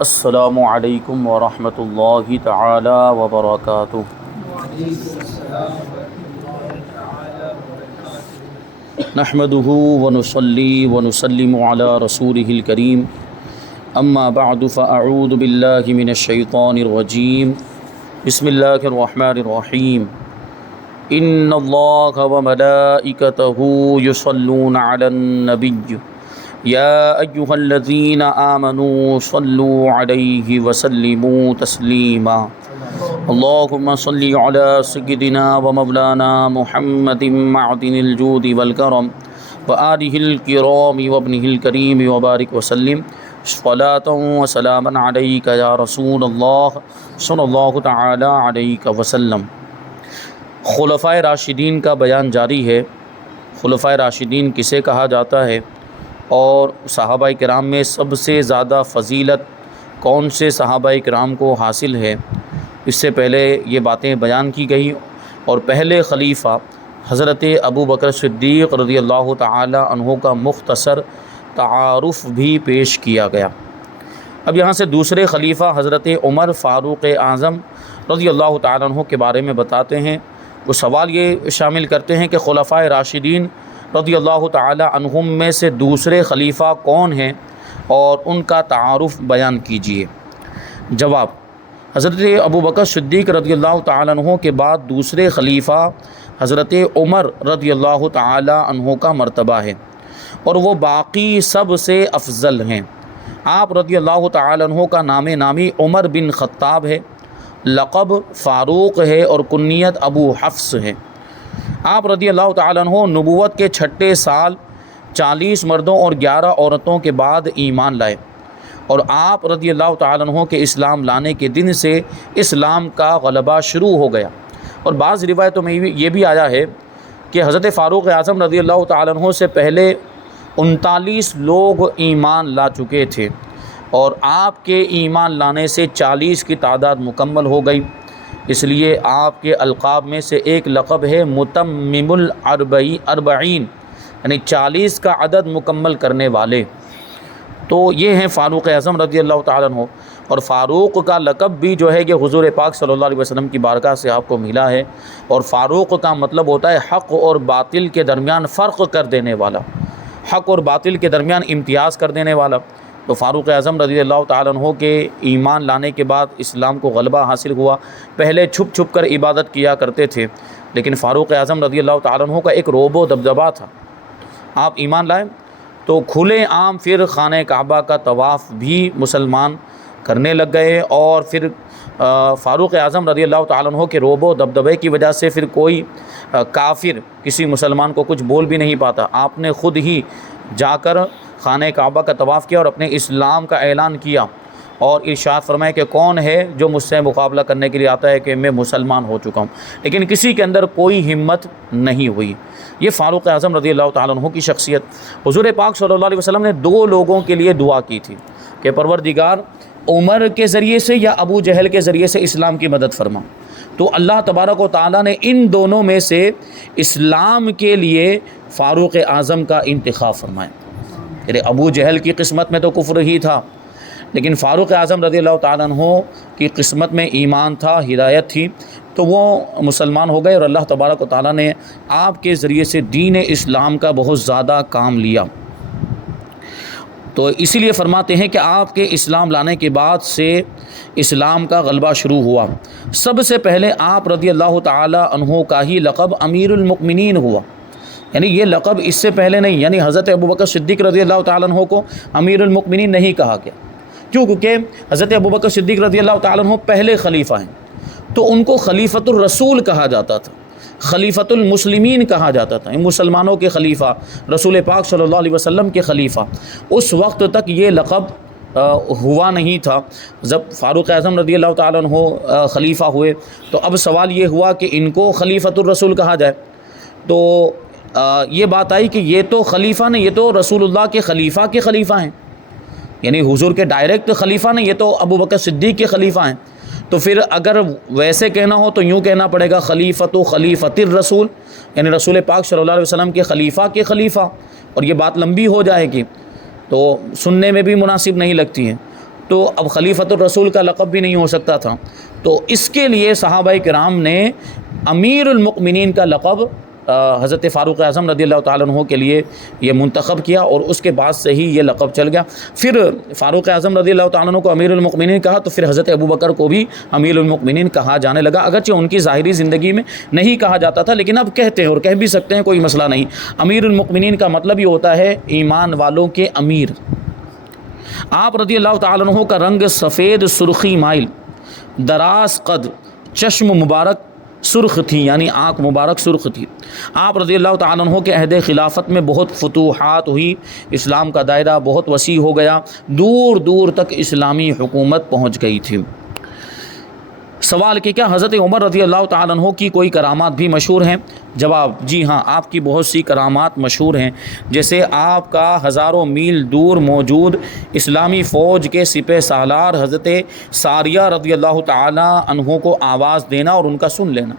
السلام علیکم ورحمۃ اللہ تعالی وبرکاتہ۔ نحمده ونصلي ونسلم على رسوله الكريم اما بعد فاعوذ بالله من الشیطان الرجیم بسم اللہ الرحمن الرحیم ان اللہ وملائکته یصلون علی النبی یا ایہا الذین آمنوا صلوا علیہ وسلموا تسلیما اللہم صل علی سیدنا ومولانا محمد معدن الجود والکرم وآلہ الکرام وابنہ الکریم وبارک وسلم صلاۃ وسلاما علیک یا رسول اللہ صلی اللہ تعالی علیہ وسلم۔ خلفائے راشدین کا بیان جاری ہے۔ خلفائے راشدین کسے کہا جاتا ہے اور صحابہ کرام میں سب سے زیادہ فضیلت کون سے صحابہ کرام کو حاصل ہے، اس سے پہلے یہ باتیں بیان کی گئی اور پہلے خلیفہ حضرت ابو بکر صدیق رضی اللہ تعالی عنہ کا مختصر تعارف بھی پیش کیا گیا۔ اب یہاں سے دوسرے خلیفہ حضرت عمر فاروق اعظم رضی اللہ تعالی عنہ کے بارے میں بتاتے ہیں۔ وہ سوال یہ شامل کرتے ہیں کہ خلفائے راشدین رضی اللہ تعالی عنہم میں سے دوسرے خلیفہ کون ہیں اور ان کا تعارف بیان کیجیے۔ جواب: حضرت ابو بکر صدیق رضی اللہ تعالی عنہ کے بعد دوسرے خلیفہ حضرت عمر رضی اللہ تعالی عنہ کا مرتبہ ہے اور وہ باقی سب سے افضل ہیں۔ آپ رضی اللہ تعالی عنہ کا نام نامی عمر بن خطاب ہے، لقب فاروق ہے اور کنیت ابو حفص ہے۔ آپ رضی اللہ تعالی عنہ نبوت کے چھٹے سال 40 مردوں اور 11 عورتوں کے بعد ایمان لائے اور آپ رضی اللہ تعالی عنہ کے اسلام لانے کے دن سے اسلام کا غلبہ شروع ہو گیا۔ اور بعض روایتوں میں یہ بھی آیا ہے کہ حضرت فاروق اعظم رضی اللہ تعالی عنہ سے پہلے 39 لوگ ایمان لا چکے تھے اور آپ کے ایمان لانے سے 40 کی تعداد مکمل ہو گئی۔ اس لیے آپ کے القاب میں سے ایک لقب ہے متمم الاربعین، یعنی 40 کا عدد مکمل کرنے والے۔ تو یہ ہیں فاروق اعظم رضی اللہ تعالیٰ عنہ، اور فاروق کا لقب بھی جو ہے کہ حضور پاک صلی اللہ علیہ وسلم کی بارگاہ سے آپ کو ملا ہے، اور فاروق کا مطلب ہوتا ہے حق اور باطل کے درمیان فرق کر دینے والا، حق اور باطل کے درمیان امتیاز کر دینے والا۔ تو فاروق اعظم رضی اللہ تعالیٰ عنہ کے ایمان لانے کے بعد اسلام کو غلبہ حاصل ہوا۔ پہلے چھپ چھپ کر عبادت کیا کرتے تھے، لیکن فاروق اعظم رضی اللہ تعالیٰ عنہ کا ایک رعب و دبدبہ تھا۔ آپ ایمان لائے تو کھلے عام پھر خانہ کعبہ کا طواف بھی مسلمان کرنے لگ گئے، اور پھر فاروق اعظم رضی اللہ تعالیٰ عنہ کے رعب و دبدبے کی وجہ سے پھر کوئی کافر کسی مسلمان کو کچھ بول بھی نہیں پاتا۔ آپ نے خود ہی جا کر خانہ کعبہ کا طواف کیا اور اپنے اسلام کا اعلان کیا، اور ارشاد فرمایا کہ کون ہے جو مجھ سے مقابلہ کرنے کے لیے آتا ہے کہ میں مسلمان ہو چکا ہوں، لیکن کسی کے اندر کوئی ہمت نہیں ہوئی۔ یہ فاروق اعظم رضی اللہ تعالیٰ عنہ کی شخصیت۔ حضور پاک صلی اللہ علیہ وسلم نے 2 لوگوں کے لیے دعا کی تھی کہ پروردگار عمر کے ذریعے سے یا ابو جہل کے ذریعے سے اسلام کی مدد فرما۔ تو اللہ تبارک و تعالیٰ نے ان دونوں میں سے اسلام کے لیے فاروق اعظم کا انتخاب فرمایا۔ ابو جہل کی قسمت میں تو کفر ہی تھا، لیکن فاروق اعظم رضی اللہ تعالیٰ عنہ کی قسمت میں ایمان تھا، ہدایت تھی، تو وہ مسلمان ہو گئے، اور اللہ تبارک و تعالیٰ نے آپ کے ذریعے سے دین اسلام کا بہت زیادہ کام لیا۔ تو اسی لیے فرماتے ہیں کہ آپ کے اسلام لانے کے بعد سے اسلام کا غلبہ شروع ہوا۔ سب سے پہلے آپ رضی اللہ تعالیٰ عنہ کا ہی لقب امیر المؤمنین ہوا، یعنی یہ لقب اس سے پہلے نہیں، یعنی حضرت ابو بکر صدیق رضی اللہ تعالیٰ عنہ کو امیر المؤمنین نہیں کہا گیا، کیونکہ حضرت ابو بکر صدیق رضی اللہ تعالیٰ عنہ پہلے خلیفہ ہیں، تو ان کو خلیفۃ الرسول کہا جاتا تھا، خلیفۃ المسلمین کہا جاتا تھا، مسلمانوں کے خلیفہ، رسول پاک صلی اللہ علیہ وسلم کے خلیفہ۔ اس وقت تک یہ لقب ہوا نہیں تھا۔ جب فاروق اعظم رضی اللہ تعالیٰ عنہ خلیفہ ہوئے تو اب سوال یہ ہوا کہ ان کو خلیفۃ الرسول کہا جائے، تو یہ بات آئی کہ یہ تو خلیفہ نہیں، یہ تو رسول اللہ کے خلیفہ ہیں، یعنی حضور کے ڈائریکٹ خلیفہ نہیں، یہ تو ابو بکر صدیق کے خلیفہ ہیں۔ تو پھر اگر ویسے کہنا ہو تو یوں کہنا پڑے گا خلیفۃ الرسول، یعنی رسول پاک صلی اللہ علیہ وسلم کے خلیفہ، اور یہ بات لمبی ہو جائے گی تو سننے میں بھی مناسب نہیں لگتی ہے۔ تو اب خلیفۃ الرسول کا لقب بھی نہیں ہو سکتا تھا، تو اس کے لیے صحابہ کرام نے امیر المؤمنین کا لقب حضرت فاروق اعظم رضی اللہ تعالیٰ عنہ کے لیے یہ منتخب کیا، اور اس کے بعد سے ہی یہ لقب چل گیا۔ پھر فاروق اعظم رضی اللہ تعالیٰ عنہ کو امیر المؤمنین کہا، تو پھر حضرت ابوبکر کو بھی امیر المؤمنین کہا جانے لگا، اگرچہ ان کی ظاہری زندگی میں نہیں کہا جاتا تھا، لیکن اب کہتے ہیں اور کہہ بھی سکتے ہیں، کوئی مسئلہ نہیں۔ امیر المؤمنین کا مطلب یہ ہوتا ہے ایمان والوں کے امیر۔ آپ رضی اللہ تعالیٰ عنہ کا رنگ سفید سرخی مائل، دراز قد، چشم مبارک سرخ تھی، یعنی آنکھ مبارک سرخ تھی۔ آپ رضی اللہ تعالیٰ عنہ کے عہد خلافت میں بہت فتوحات ہوئی، اسلام کا دائرہ بہت وسیع ہو گیا، دور دور تک اسلامی حکومت پہنچ گئی تھی۔ سوال کہ کیا حضرت عمر رضی اللہ تعالیٰ عنہ کی کوئی کرامات بھی مشہور ہیں؟ جواب، جی ہاں، آپ کی بہت سی کرامات مشہور ہیں، جیسے آپ کا ہزاروں میل دور موجود اسلامی فوج کے سپہ سالار حضرت ساریہ رضی اللہ تعالیٰ عنہ کو آواز دینا اور ان کا سن لینا۔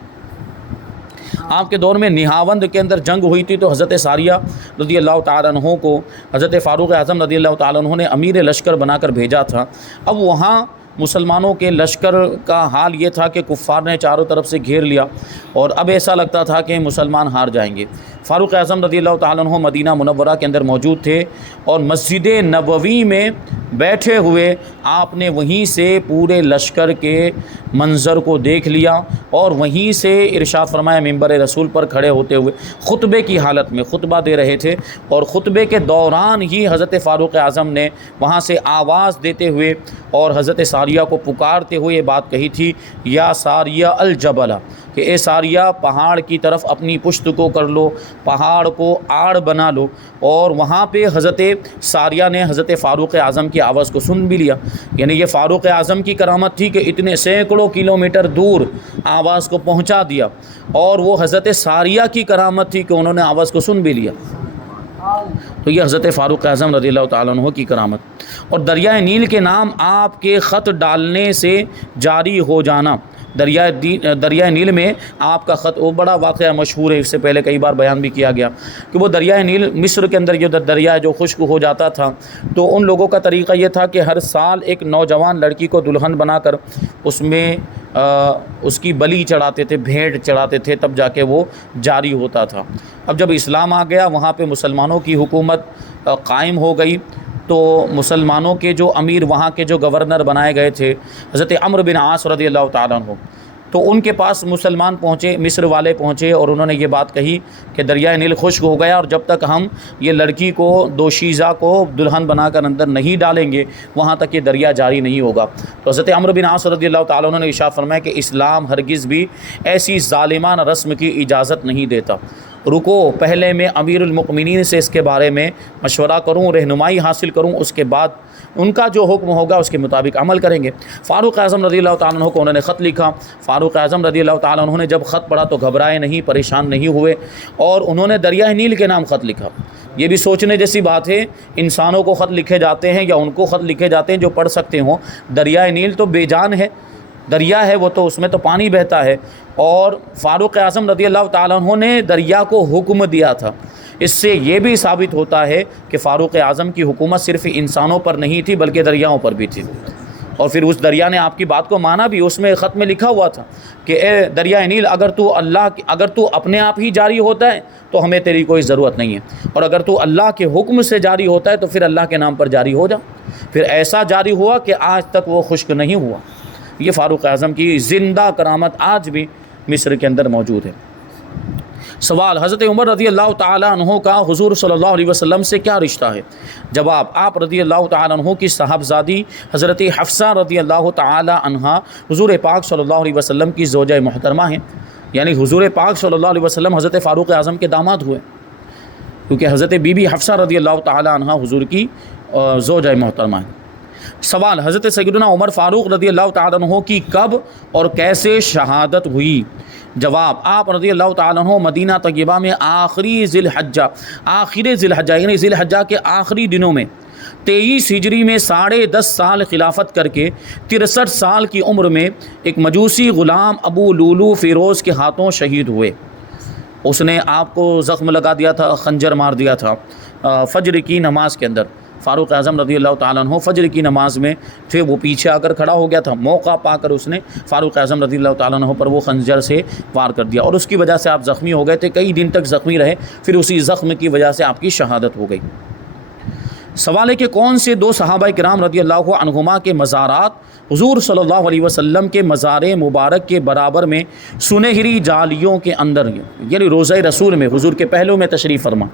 آپ کے دور میں نہاوند کے اندر جنگ ہوئی تھی، تو حضرت ساریہ رضی اللہ تعالیٰ عنہ کو حضرت فاروق اعظم رضی اللہ تعالیٰ عنہ نے امیر لشکر بنا کر بھیجا تھا۔ اب وہاں مسلمانوں کے لشکر کا حال یہ تھا کہ کفار نے چاروں طرف سے گھیر لیا، اور اب ایسا لگتا تھا کہ مسلمان ہار جائیں گے۔ فاروق اعظم رضی اللہ تعالیٰ عنہ مدینہ منورہ کے اندر موجود تھے، اور مسجد نبوی میں بیٹھے ہوئے آپ نے وہیں سے پورے لشکر کے منظر کو دیکھ لیا، اور وہیں سے ارشاد فرمایا، منبر رسول پر کھڑے ہوتے ہوئے خطبے کی حالت میں خطبہ دے رہے تھے، اور خطبے کے دوران ہی حضرت فاروق اعظم نے وہاں سے آواز دیتے ہوئے اور حضرت ساریہ کو پکارتے ہوئے یہ بات کہی تھی، یا ساریہ الجبل، کہ اے ساریہ پہاڑ کی طرف اپنی پشت کو کر لو، پہاڑ کو آڑ بنا لو۔ اور وہاں پہ حضرت ساریہ نے حضرت فاروق اعظم کی آواز کو سن بھی لیا، یعنی یہ فاروق اعظم کی کرامت تھی کہ اتنے سینکڑوں کلومیٹر دور آواز کو پہنچا دیا، اور وہ حضرت ساریہ کی کرامت تھی کہ انہوں نے آواز کو سن بھی لیا۔ تو یہ حضرت فاروق اعظم رضی اللہ تعالیٰ عنہ کی کرامت۔ اور دریائے نیل کے نام آپ کے خط ڈالنے سے جاری ہو جانا، دریائے نیل میں آپ کا خط، وہ بڑا واقعہ مشہور ہے، اس سے پہلے کئی بار بیان بھی کیا گیا کہ وہ دریائے نیل مصر کے اندر یہ دریا جو خشک ہو جاتا تھا، تو ان لوگوں کا طریقہ یہ تھا کہ ہر سال ایک نوجوان لڑکی کو دلہن بنا کر اس میں اس کی بلی چڑھاتے تھے، بھیڑ چڑھاتے تھے، تب جا کے وہ جاری ہوتا تھا۔ اب جب اسلام آ گیا، وہاں پہ مسلمانوں کی حکومت قائم ہو گئی، تو مسلمانوں کے جو امیر، وہاں کے جو گورنر بنائے گئے تھے حضرت عمرو بن عاص رضی اللہ تعالیٰ عنہ، تو ان کے پاس مسلمان پہنچے، مصر والے پہنچے، اور انہوں نے یہ بات کہی کہ دریائے نیل خشک ہو گیا، اور جب تک ہم یہ لڑکی کو، دوشیزہ کو دلہن بنا کر اندر نہیں ڈالیں گے، وہاں تک یہ دریا جاری نہیں ہوگا۔ تو حضرت عمرو بن عاص رضی اللہ تعالیٰ عنہ نے ارشاد فرمایا کہ اسلام ہرگز بھی ایسی ظالمانہ رسم کی اجازت نہیں دیتا، رکو، پہلے میں امیر المؤمنین سے اس کے بارے میں مشورہ کروں، رہنمائی حاصل کروں، اس کے بعد ان کا جو حکم ہوگا اس کے مطابق عمل کریں گے۔ فاروق اعظم رضی اللہ تعالیٰ عنہ کو انہوں نے خط لکھا۔ فاروق اعظم رضی اللہ تعالیٰ عنہ نے جب خط پڑھا تو گھبرائے نہیں، پریشان نہیں ہوئے، اور انہوں نے دریائے نیل کے نام خط لکھا۔ یہ بھی سوچنے جیسی بات ہے، انسانوں کو خط لکھے جاتے ہیں یا ان کو خط لکھے جاتے ہیں جو پڑھ سکتے ہوں؟ دریائے نیل تو بے جان ہے، دریا ہے وہ، تو اس میں تو پانی بہتا ہے، اور فاروق اعظم رضی اللہ تعالیٰ عنہ نے دریا کو حکم دیا تھا۔ اس سے یہ بھی ثابت ہوتا ہے کہ فاروق اعظم کی حکومت صرف انسانوں پر نہیں تھی بلکہ دریاؤں پر بھی تھی، اور پھر اس دریا نے آپ کی بات کو مانا بھی۔ اس میں خط میں لکھا ہوا تھا کہ اے دریائے نیل، اگر تو اپنے آپ ہی جاری ہوتا ہے تو ہمیں تیری کوئی ضرورت نہیں ہے، اور اگر تو اللہ کے حکم سے جاری ہوتا ہے تو پھر اللہ کے نام پر جاری ہو جا۔ پھر ایسا جاری ہوا کہ آج تک وہ خشک نہیں ہوا۔ یہ فاروق اعظم کی زندہ کرامت آج بھی مصر کے اندر موجود ہے۔ سوال، حضرت عمر رضی اللہ تعالیٰ عنہ کا حضور صلی اللہ علیہ وسلم سے کیا رشتہ ہے؟ جواب، آپ رضی اللہ تعالیٰ عنہ کی صاحبزادی حضرت حفصہ رضی اللہ تعالیٰ عنہ حضور پاک صلی اللہ علیہ وسلم کی زوجہ محترمہ ہیں، یعنی حضور پاک صلی اللہ علیہ وسلم حضرت فاروق اعظم کے داماد ہوئے، کیونکہ حضرت بی بی حفصہ رضی اللہ تعالیٰ عنہ حضور کی زوجہ محترمہ ہیں۔ سوال، حضرت سیدنا عمر فاروق رضی اللہ تعالیٰ عنہ کی کب اور کیسے شہادت ہوئی؟ جواب، آپ رضی اللہ تعالیٰ عنہ مدینہ طیبہ میں آخری ذی الحجہ یعنی ذی الحجہ کے آخری دنوں میں 23 ہجری میں 10.5 سال خلافت کر کے 63 سال کی عمر میں ایک مجوسی غلام ابو لولو فیروز کے ہاتھوں شہید ہوئے۔ اس نے آپ کو زخم لگا دیا تھا، خنجر مار دیا تھا فجر کی نماز کے اندر۔ فاروق اعظم رضی اللہ تعالیٰ عنہ فجر کی نماز میں تھے، وہ پیچھے آ کر کھڑا ہو گیا تھا، موقع پا کر اس نے فاروق اعظم رضی اللہ تعالیٰ عنہ پر وہ خنجر سے وار کر دیا، اور اس کی وجہ سے آپ زخمی ہو گئے تھے، کئی دن تک زخمی رہے، پھر اسی زخم کی وجہ سے آپ کی شہادت ہو گئی۔ سوال ہے کہ کون سے دو صحابہ کرام رضی اللہ عنہما کے مزارات حضور صلی اللہ علیہ وسلم کے مزار مبارک کے برابر میں سنہری جالیوں کے اندر، یعنی روضہ رسول میں حضور کے پہلو میں تشریف فرما؟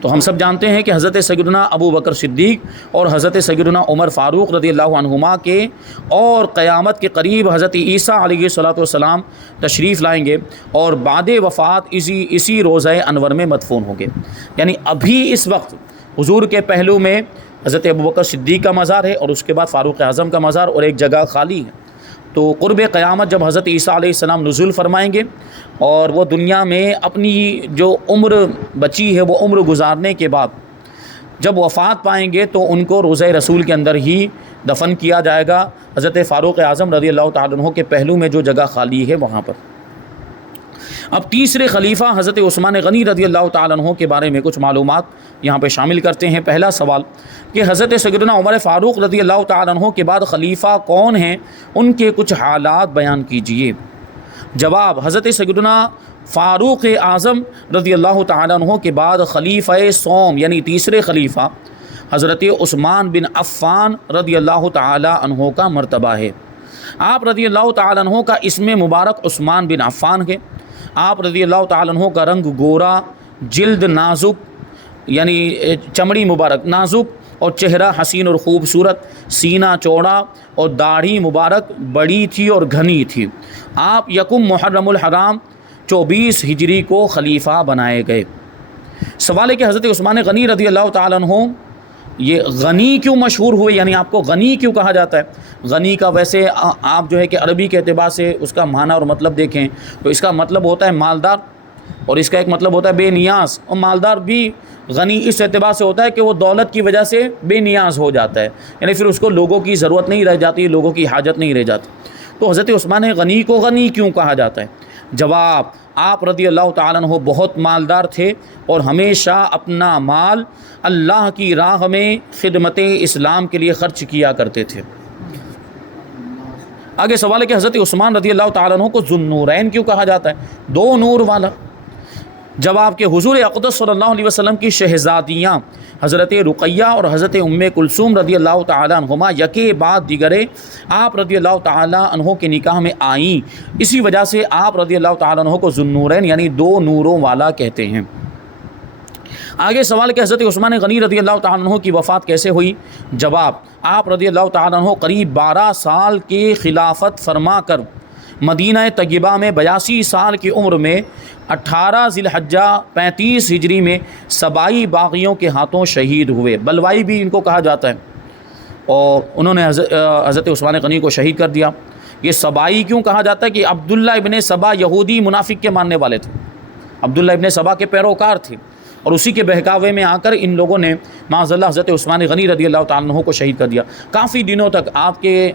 تو ہم سب جانتے ہیں کہ حضرت سیدنا ابو بکر صدیق اور حضرت سیدنا عمر فاروق رضی اللہ عنہما کے، اور قیامت کے قریب حضرت عیسیٰ علیہ السلام تشریف لائیں گے، اور بعد وفات اسی روضہ انور میں مدفون ہوں گے۔ یعنی ابھی اس وقت حضور کے پہلو میں حضرت ابوبکر صدیق کا مزار ہے، اور اس کے بعد فاروق اعظم کا مزار، اور ایک جگہ خالی ہے۔ تو قرب قیامت جب حضرت عیسیٰ علیہ السلام نزول فرمائیں گے، اور وہ دنیا میں اپنی جو عمر بچی ہے وہ عمر گزارنے کے بعد جب وفات پائیں گے، تو ان کو روضہ رسول کے اندر ہی دفن کیا جائے گا، حضرت فاروق اعظم رضی اللہ تعالیٰ عنہ کے پہلو میں جو جگہ خالی ہے وہاں پر۔ اب تیسرے خلیفہ حضرت عثمان غنی رضی اللہ تعالیٰ عنہ کے بارے میں کچھ معلومات یہاں پہ شامل کرتے ہیں۔ پہلا سوال کہ حضرت سیدنا عمر فاروق رضی اللہ تعالیٰ عنہ کے بعد خلیفہ کون ہیں، ان کے کچھ حالات بیان کیجئے۔ جواب: حضرت سیدنا فاروق اعظم رضی اللہ تعالیٰ عنہ کے بعد خلیفہ سوم یعنی تیسرے خلیفہ حضرت عثمان بن عفان رضی اللہ تعالیٰ عنہ کا مرتبہ ہے۔ آپ رضی اللہ تعالیٰ عنہ کا اسم مبارک عثمان بن عفان ہے۔ آپ رضی اللہ تعالیٰ عنہ کا رنگ گورا، جلد نازک یعنی چمڑی مبارک نازک، اور چہرہ حسین اور خوبصورت، سینہ چوڑا اور داڑھی مبارک بڑی تھی اور گھنی تھی۔ آپ یکم محرم الحرام 24 ہجری کو خلیفہ بنائے گئے۔ سوال ہے کہ حضرت عثمان غنی رضی اللہ تعالیٰ عنہ یہ غنی کیوں مشہور ہوئے، یعنی آپ کو غنی کیوں کہا جاتا ہے؟ غنی کا ویسے آپ جو ہے کہ عربی کے اعتبار سے اس کا معنی اور مطلب دیکھیں تو اس کا مطلب ہوتا ہے مالدار، اور اس کا ایک مطلب ہوتا ہے بے نیاز، اور مالدار بھی غنی اس اعتبار سے ہوتا ہے کہ وہ دولت کی وجہ سے بے نیاز ہو جاتا ہے، یعنی پھر اس کو لوگوں کی ضرورت نہیں رہ جاتی، لوگوں کی حاجت نہیں رہ جاتی۔ تو حضرت عثمان غنی کو غنی کیوں کہا جاتا ہے؟ جواب: آپ رضی اللہ تعالیٰ عنہ بہت مالدار تھے، اور ہمیشہ اپنا مال اللہ کی راہ میں خدمت اسلام کے لیے خرچ کیا کرتے تھے۔ آگے سوال ہے کہ حضرت عثمان رضی اللہ تعالیٰ عنہ کو ذو النورین کیوں کہا جاتا ہے، دو نور والا؟ جواب کہ حضور اقدس صلی اللہ علیہ وسلم کی شہزادیاں حضرت رقیہ اور حضرت ام کلثوم رضی اللہ تعالیٰ عنہما یکے بعد دیگرے آپ رضی اللہ تعالیٰ عنہ کے نکاح میں آئیں، اسی وجہ سے آپ رضی اللہ تعالیٰ عنہ کو ذو النورین یعنی دو نوروں والا کہتے ہیں۔ آگے سوال کہ حضرت عثمان غنی رضی اللہ تعالیٰ عنہ کی وفات کیسے ہوئی؟ جواب: آپ رضی اللہ تعالیٰ عنہ قریب 12 سال کی خلافت فرما کر مدینہ طیبہ میں 82 سال کی عمر میں 18 ذی الحجہ 35 ہجری میں سبائی باغیوں کے ہاتھوں شہید ہوئے۔ بلوائی بھی ان کو کہا جاتا ہے، اور انہوں نے حضرت عثمان غنی کو شہید کر دیا۔ یہ سبائی کیوں کہا جاتا ہے کہ عبداللہ ابن سبا یہودی منافق کے ماننے والے تھے، عبداللہ ابن سبا کے پیروکار تھے، اور اسی کے بہکاوے میں آ کر ان لوگوں نے معاذ اللہ حضرت عثمان غنی رضی اللہ تعالیٰ عنہ کو شہید کر دیا۔ کافی دنوں تک آپ کے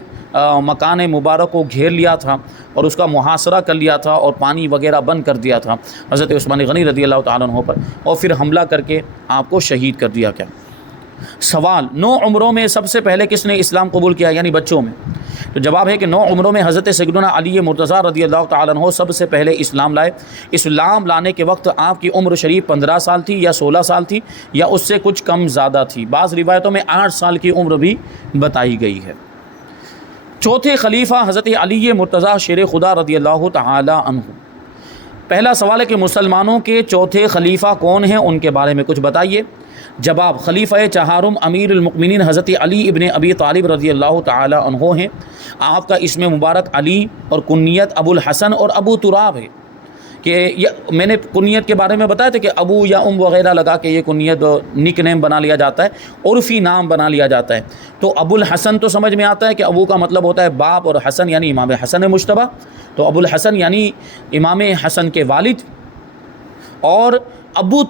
مکان مبارک کو گھیر لیا تھا، اور اس کا محاصرہ کر لیا تھا، اور پانی وغیرہ بند کر دیا تھا حضرت عثمان غنی رضی اللہ تعالیٰ عنہ پر، اور پھر حملہ کر کے آپ کو شہید کر دیا گیا۔ سوال: 9 عمروں میں سب سے پہلے کس نے اسلام قبول کیا، یعنی بچوں میں؟ تو جواب ہے کہ 9 عمروں میں حضرت سیدنا علی مرتضیٰ رضی اللہ تعالیٰ عنہ سب سے پہلے اسلام لائے۔ اسلام لانے کے وقت آپ کی عمر شریف 15 سال تھی یا 16 سال تھی، یا اس سے کچھ کم زیادہ تھی، بعض روایتوں میں 8 سال کی عمر بھی بتائی گئی ہے۔ چوتھے خلیفہ حضرت علی مرتضیٰ شیر خدا رضی اللہ تعالیٰ عنہ۔ پہلا سوال ہے کہ مسلمانوں کے چوتھے خلیفہ کون ہیں، ان کے بارے میں کچھ بتائیے۔ جواب: خلیفہ چہارم امیر المؤمنین حضرت علی ابن ابی طالب رضی اللہ تعالی عنہ ہیں۔ آپ کا اسم مبارک علی اور کنیت ابو الحسن اور ابو تراب ہے، کہ میں نے کنیت کے بارے میں بتایا تھا کہ ابو یا وغیرہ لگا کے یہ کنیت نک نیم بنا لیا جاتا ہے، عرفی نام بنا لیا جاتا ہے۔ تو ابو الحسن تو سمجھ میں آتا ہے کہ ابو کا مطلب ہوتا ہے باپ، اور حسن یعنی امام حسن مجتبی، تو ابو الحسن یعنی امام حسن کے والد۔ اور ابو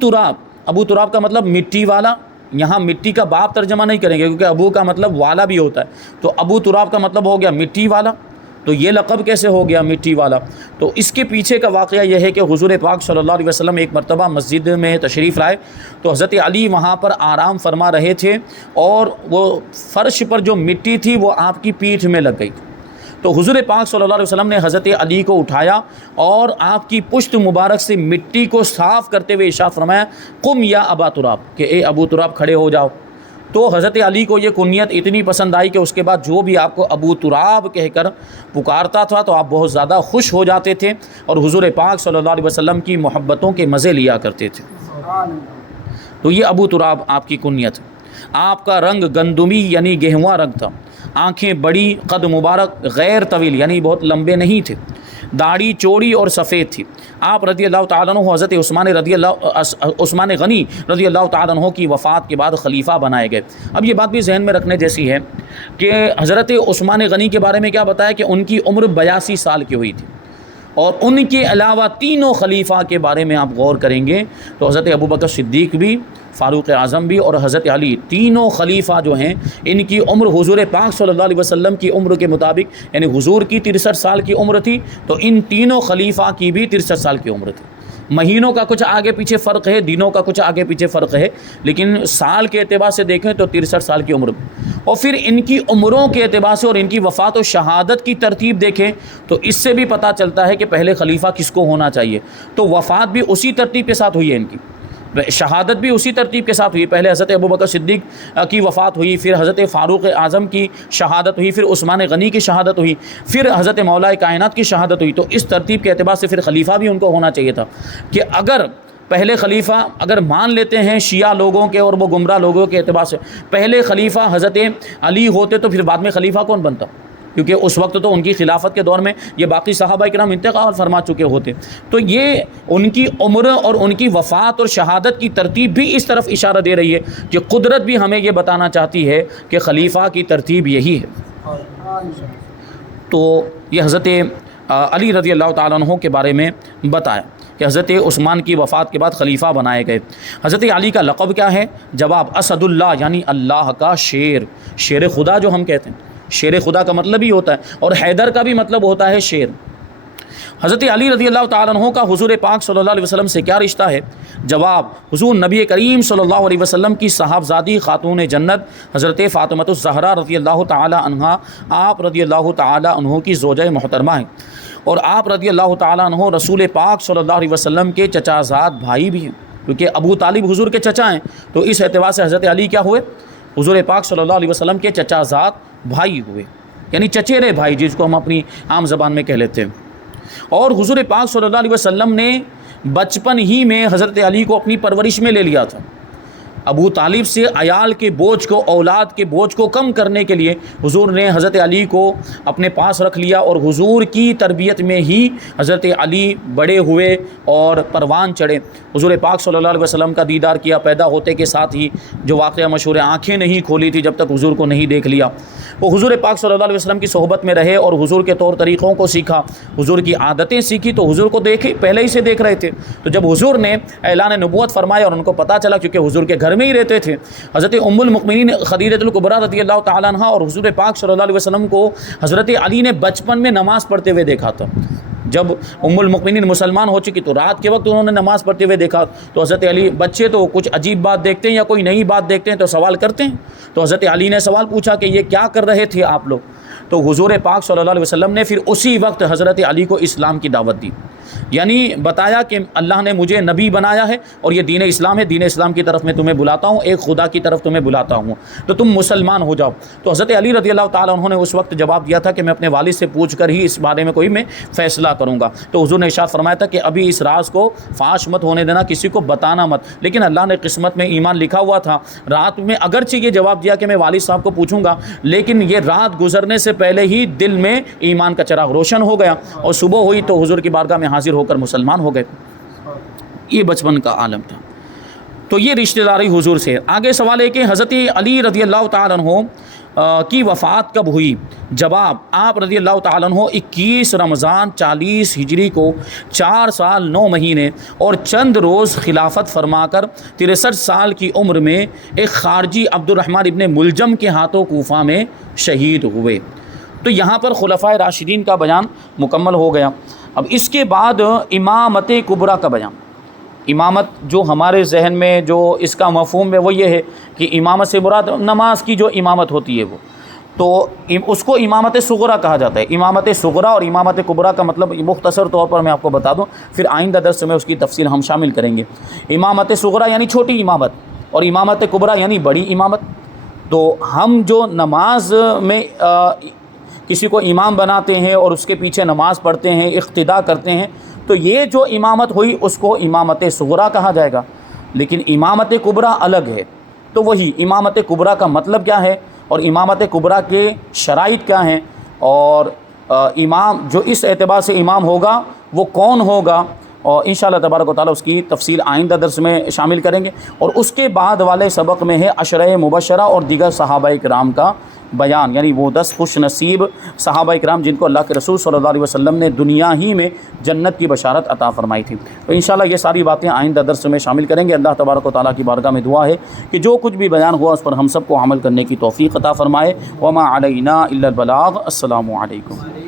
تراب کا مطلب مٹی والا، یہاں مٹی کا باپ ترجمہ نہیں کریں گے کیونکہ ابو کا مطلب والا بھی ہوتا ہے، تو ابو تراب کا مطلب ہو گیا مٹی والا۔ تو یہ لقب کیسے ہو گیا مٹی والا؟ تو اس کے پیچھے کا واقعہ یہ ہے کہ حضور پاک صلی اللہ علیہ وسلم ایک مرتبہ مسجد میں تشریف لائے تو حضرت علی وہاں پر آرام فرما رہے تھے اور وہ فرش پر جو مٹی تھی وہ آپ کی پیٹھ میں لگ گئی۔ تو حضور پاک صلی اللہ علیہ وسلم نے حضرت علی کو اٹھایا اور آپ کی پشت مبارک سے مٹی کو صاف کرتے ہوئے ارشاد فرمایا قم یا ابا تراب، کہ اے ابو تراب کھڑے ہو جاؤ۔ تو حضرت علی کو یہ کنیت اتنی پسند آئی کہ اس کے بعد جو بھی آپ کو ابو تراب کہہ کر پکارتا تھا تو آپ بہت زیادہ خوش ہو جاتے تھے اور حضور پاک صلی اللہ علیہ وسلم کی محبتوں کے مزے لیا کرتے تھے۔ تو یہ ابو تراب آپ کی کنیت۔ آپ کا رنگ گندمی یعنی گہواں رنگ تھا، آنکھیں بڑی، قد مبارک غیر طویل یعنی بہت لمبے نہیں تھے، داڑھی چوڑی اور سفید تھی۔ آپ رضی اللہ تعالیٰ عنہ حضرت عثمان غنی رضی اللہ تعالیٰ عنہ کی وفات کے بعد خلیفہ بنائے گئے۔ اب یہ بات بھی ذہن میں رکھنے جیسی ہے کہ حضرت عثمان غنی کے بارے میں کیا بتایا کہ ان کی عمر 82 سال کی ہوئی تھی، اور ان کے علاوہ تینوں خلیفہ کے بارے میں آپ غور کریں گے تو حضرت ابوبکر صدیق بھی، فاروق اعظم بھی اور حضرت علی، تینوں خلیفہ جو ہیں ان کی عمر حضور پاک صلی اللہ علیہ وسلم کی عمر کے مطابق، یعنی حضور کی 63 سال کی عمر تھی تو ان تینوں خلیفہ کی بھی 63 سال کی عمر تھی۔ مہینوں کا کچھ آگے پیچھے فرق ہے، دنوں کا کچھ آگے پیچھے فرق ہے، لیکن سال کے اعتبار سے دیکھیں تو 63 سال کی عمر۔ اور پھر ان کی عمروں کے اعتبار سے اور ان کی وفات و شہادت کی ترتیب دیکھیں تو اس سے بھی پتہ چلتا ہے کہ پہلے خلیفہ کس کو ہونا چاہیے۔ تو وفات بھی اسی ترتیب کے ساتھ ہوئی ہے ان کی، شہادت بھی اسی ترتیب کے ساتھ ہوئی۔ پہلے حضرت ابوبکر صدیق کی وفات ہوئی، پھر حضرت فاروق اعظم کی شہادت ہوئی، پھر عثمان غنی کی شہادت ہوئی، پھر حضرت مولا کائنات کی شہادت ہوئی۔ تو اس ترتیب کے اعتبار سے پھر خلیفہ بھی ان کو ہونا چاہیے تھا کہ اگر پہلے خلیفہ اگر مان لیتے ہیں شیعہ لوگوں کے اور وہ گمراہ لوگوں کے اعتبار سے پہلے خلیفہ حضرت علی ہوتے تو پھر بعد میں خلیفہ کون بنتا؟ کیونکہ اس وقت تو ان کی خلافت کے دور میں یہ باقی صحابہ کرام انتقال فرما چکے ہوتے۔ تو یہ ان کی عمر اور ان کی وفات اور شہادت کی ترتیب بھی اس طرف اشارہ دے رہی ہے کہ قدرت بھی ہمیں یہ بتانا چاہتی ہے کہ خلیفہ کی ترتیب یہی ہے۔ تو یہ حضرت علی رضی اللہ تعالیٰ عنہ کے بارے میں بتایا کہ حضرت عثمان کی وفات کے بعد خلیفہ بنائے گئے۔ حضرت علی کا لقب کیا ہے؟ جواب اسد اللہ یعنی اللہ کا شیر، شیر خدا جو ہم کہتے ہیں، شیر خدا کا مطلب ہی ہوتا ہے، اور حیدر کا بھی مطلب ہوتا ہے شیر۔ حضرت علی رضی اللہ تعالیٰ عنہ کا حضور پاک صلی اللہ علیہ وسلم سے کیا رشتہ ہے؟ جواب حضور نبی کریم صلی اللہ علیہ وسلم کی صاحبزادی خاتون جنت حضرت فاطمۃ الزہرا رضی اللہ تعالیٰ عنہا آپ رضی اللہ تعالیٰ عنہ کی زوجہ محترمہ ہیں، اور آپ رضی اللہ تعالیٰ عنہ رسول پاک صلی اللہ علیہ وسلم کے چچا زاد بھائی بھی ہیں، کیونکہ ابو طالب حضور کے چچا ہیں۔ تو اس اعتبار سے حضرت علی کیا ہوئے؟ حضور پاک صلی اللہ علیہ وسلم کے چچا زاد بھائی ہوئے، یعنی چچیرے بھائی جس کو ہم اپنی عام زبان میں کہہ لیتے ہیں۔ اور حضور پاک صلی اللہ علیہ وسلم نے بچپن ہی میں حضرت علی کو اپنی پرورش میں لے لیا تھا۔ ابو طالب سے عیال کے بوجھ کو، اولاد کے بوجھ کو کم کرنے کے لیے حضور نے حضرت علی کو اپنے پاس رکھ لیا، اور حضور کی تربیت میں ہی حضرت علی بڑے ہوئے اور پروان چڑھے۔ حضور پاک صلی اللہ علیہ وسلم کا دیدار کیا، پیدا ہوتے کے ساتھ ہی جو واقعہ مشہور ہے، آنکھیں نہیں کھولی تھی جب تک حضور کو نہیں دیکھ لیا۔ وہ حضور پاک صلی اللہ علیہ وسلم کی صحبت میں رہے اور حضور کے طور طریقوں کو سیکھا، حضور کی عادتیں سیکھی، تو حضور کو پہلے ہی سے دیکھ رہے تھے۔ تو جب حضور نے اعلان نبوت فرمایا اور ان کو پتہ چلا، کیونکہ حضور کے گھر میں ہی رہتے تھے، حضرت ام المؤمنین خدیجہ الکبریٰ رضی اللہ تعالیٰ عنہا اور حضور پاک صلی اللہ علیہ وسلم کو حضرت علی نے بچپن میں نماز پڑھتے ہوئے دیکھا تھا۔ جب ام المؤمنین مسلمان ہو چکی تو رات کے وقت انہوں نے نماز پڑھتے ہوئے دیکھا، تو حضرت علی، بچے تو کچھ عجیب بات دیکھتے ہیں یا کوئی نئی بات دیکھتے ہیں تو سوال کرتے ہیں، تو حضرت علی نے سوال پوچھا کہ یہ کیا کر رہے تھے آپ لوگ؟ تو حضور پاک صلی اللہ علیہ وسلم نے پھر اسی وقت حضرت علی کو اسلام کی دعوت دی، یعنی بتایا کہ اللہ نے مجھے نبی بنایا ہے اور یہ دین اسلام ہے، دین اسلام کی طرف میں تمہیں بلاتا ہوں، ایک خدا کی طرف تمہیں بلاتا ہوں، تو تم مسلمان ہو جاؤ۔ تو حضرت علی رضی اللہ تعالیٰ عنہ نے اس وقت جواب دیا تھا کہ میں اپنے والد سے پوچھ کر ہی اس بارے میں کوئی میں فیصلہ کروں گا۔ تو حضور نے ارشاد فرمایا تھا کہ ابھی اس راز کو فاش مت ہونے دینا، کسی کو بتانا مت، لیکن اللہ نے قسمت میں ایمان لکھا ہوا تھا۔ رات میں اگرچہ یہ جواب دیا کہ میں والد صاحب کو پوچھوں گا، لیکن یہ رات گزرنے سے پہلے ہی دل میں ایمان کا چراغ روشن ہو گیا اور صبح ہوئی تو حضور کی بارگاہ میں حاضر ہو کر مسلمان ہو گئے۔ یہ بچپن کا عالم تھا۔ تو یہ رشتہ داری حضور سے۔ آگے سوال ہے کہ حضرت علی رضی اللہ تعالیٰ عنہ کی وفات کب ہوئی؟ جواب آپ رضی اللہ تعالیٰ عنہ 21 رمضان 40 ہجری کو 4 سال 9 مہینے اور چند روز خلافت فرما کر 63 سال کی عمر میں ایک خارجی عبد الرحمن ابن ملجم کے ہاتھوں کوفہ میں شہید ہوئے۔ تو یہاں پر خلفائے راشدین کا بیان مکمل ہو گیا۔ اب اس کے بعد امامت کبریٰ کا بیان۔ امامت جو ہمارے ذہن میں جو اس کا مفہوم ہے وہ یہ ہے کہ امامت سے مراد نماز کی جو امامت ہوتی ہے وہ، تو اس کو امامت صغریٰ کہا جاتا ہے۔ امامت صغریٰ اور امامت کبریٰ کا مطلب مختصر طور پر میں آپ کو بتا دوں، پھر آئندہ درس میں اس کی تفصیل ہم شامل کریں گے۔ امامت صغریٰ یعنی چھوٹی امامت، اور امامت کبریٰ یعنی بڑی امامت۔ تو ہم جو نماز میں کسی کو امام بناتے ہیں اور اس کے پیچھے نماز پڑھتے ہیں، اقتداء کرتے ہیں، تو یہ جو امامت ہوئی اس کو امامت صغریٰ کہا جائے گا۔ لیکن امامت کبریٰ الگ ہے۔ تو وہی امامت کبریٰ کا مطلب کیا ہے اور امامت کبریٰ کے شرائط کیا ہیں، اور امام جو اس اعتبار سے امام ہوگا وہ کون ہوگا، اور انشاءاللہ تبارک و تعالیٰ اس کی تفصیل آئندہ درس میں شامل کریں گے۔ اور اس کے بعد والے سبق میں ہے عشرہ مبشرہ اور دیگر صحابہ کرام کا بیان، یعنی وہ 10 خوش نصیب صحابہ کرام جن کو اللہ کے رسول صلی اللہ علیہ وسلم نے دنیا ہی میں جنت کی بشارت عطا فرمائی تھی۔ تو انشاءاللہ یہ ساری باتیں آئندہ درس میں شامل کریں گے۔ اللہ تبارک و تعالیٰ کی بارگاہ میں دعا ہے کہ جو کچھ بھی بیان ہوا اس پر ہم سب کو عمل کرنے کی توفیق عطا فرمائے۔ وما علینا الا البلاغ۔ السلام علیکم۔